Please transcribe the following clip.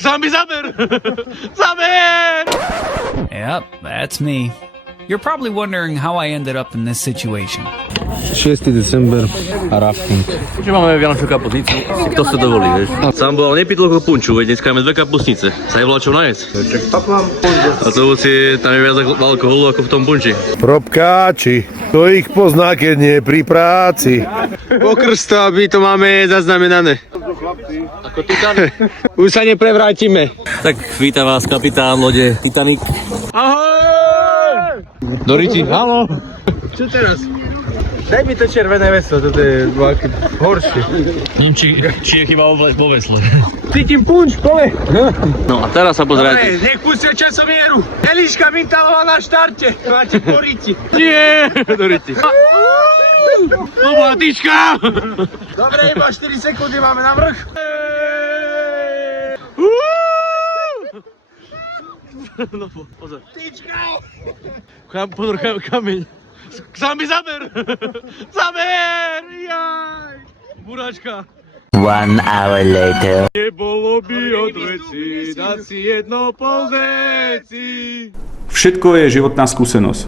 Zombie zaber! Zaber! Yep, that's me. You're probably wondering how I ended up in this situation. 6. december a rafting. Že máme vianočnú kapusnicu, to sa dovolí, vieš. Sám bol, ale nepýtlo ako punču, veď dneska máme 2 kapusnice. Sa je volá čo najec. A to si tam je viac alkoholu ako v tom punči. Probkáči, to ich pozná, keď nie je pri práci. Pokrsto, my to máme zaznamenané. Ako Titanic. Už sa neprevrátime. Tak vítam vás kapitán lode Titanic. Ahoj! Doriti, haló. Čo teraz? Daj mi to červené veslo, toto je horšie. Neviem, či je chyba vo vesle. Cítim punč, pole. No a teraz sa pozerajte. Nech pustia časomieru. Eliška Mintalová na štarte. Máte poriti. Nie! Doriti. No batička! Dobre, iba 4 sekundy máme na vrch. No pozor. Tyčka! Pozor, kameň. Zombie zaber! Zaber! Jaj! Buráčka. 1 hour later. Nebolo by od veci, dať si jedno pol deci. Všetko je životná skúsenosť.